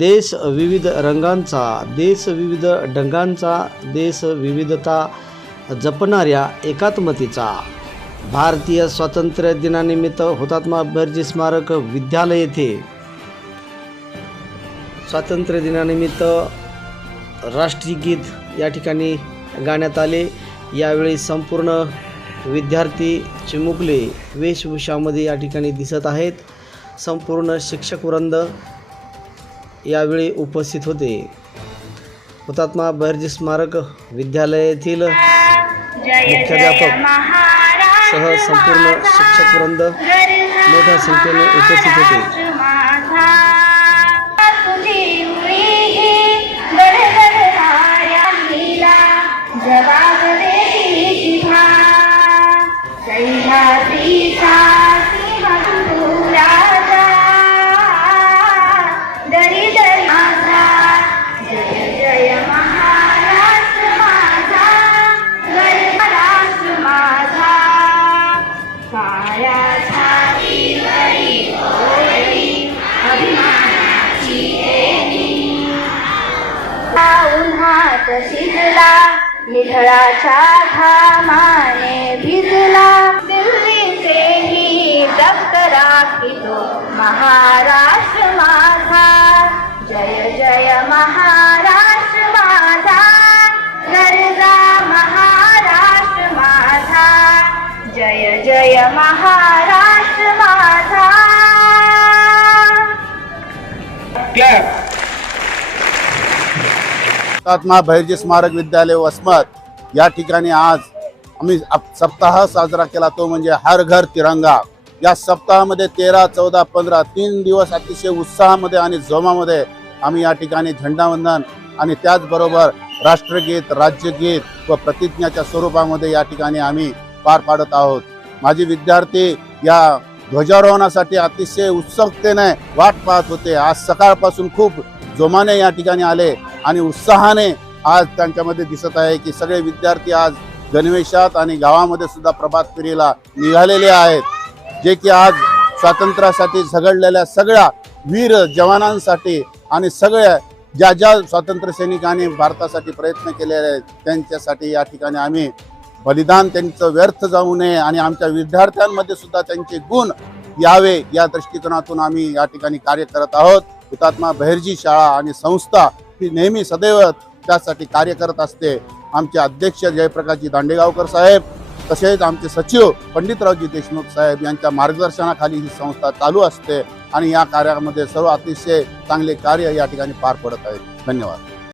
देश विविध रंगांचा देश विविध ढंगांचा देश विविधता जपणाऱ्या एकात्मतेचा. भारतीय स्वातंत्र्य दिनानिमित्त हुतात्मा बर्जी स्मारक विद्यालय येथे. स्वातंत्र्य दिनानिमित्त राष्ट्रीय गीत या ठिकाणी गाण्यात आले. यावेळी संपूर्ण विद्यार्थी चिमुकले वेशभूषामध्ये या ठिकाणी दिसत आहेत. संपूर्ण शिक्षक वृंद यावेळी उपस्थित होते. हुतात्मा बहिर्जी स्मारक विद्यालय येथील मुख्याध्यापक सह संपूर्ण शिक्षक वृंद मोठ्या संख्येने उपस्थित होते. प्रसिद्धला शिजला निधळाच्या घामाने भिजला. दिल्लीचेही रक्त राखितो महाराष्ट्र माझा. जय जय महाराष्ट्र माझा. गरजा महाराष्ट्र माझा. जय जय महाराष्ट्र माझा. हुतात्मा भैरजी स्मारक विद्यालय वसमत. या ठिकाणी आज आम्ही आप- सप्ताह साजरा केला तो म्हणजे हर घर तिरंगा. या सप्ताहामध्ये तेरा चौदा पंधरा तीन दिवस अतिशय उत्साहामध्ये आणि जोमामध्ये आम्ही या ठिकाणी झेंडावंदन आणि त्याचबरोबर राष्ट्रगीत राज्यगीत व प्रतिज्ञाच्या स्वरूपामध्ये या ठिकाणी आम्ही पार पाडत आहोत. माझे विद्यार्थी या ध्वजारोहणासाठी अतिशय उत्सुकतेने वाट पाहत होते. आज सकाळपासून खूप जोमाने या ठिकाणी आले. आणि उत्साहाने आज त्यांच्यामध्ये दिसत आहे की सगळे विद्यार्थी आज गणवेशात आणि गावामध्ये सुद्धा प्रभात फेरीला निघालेले आहेत. जे की आज स्वातंत्र्यासाठी झगडलेल्या सगळ्या वीर जवानांसाठी आणि सगळ्या ज्या ज्या स्वातंत्र्य सैनिकांनी भारतासाठी प्रयत्न केलेले आहेत त्यांच्यासाठी या ठिकाणी आम्ही बलिदान त्यांचं व्यर्थ जाऊ नये आणि आमच्या विद्यार्थ्यांमध्ये सुद्धा त्यांचे गुण यावे या दृष्टिकोनातून आम्ही या ठिकाणी कार्य करत आहोत. हुतात्मा बहिर्जी शाळा आणि संस्था ही नेहमी सदैव त्यासाठी कार्य करत असते. आमचे अध्यक्ष जयप्रकाशजी दांडेगावकर साहेब तसेच आमचे सचिव पंडितरावजी देशमुख साहेब यांच्या मार्गदर्शनाखाली ही संस्था चालू असते आणि या कार्यामध्ये सर्व अतिशय चांगले कार्य या ठिकाणी पार पडत आहेत धन्यवाद.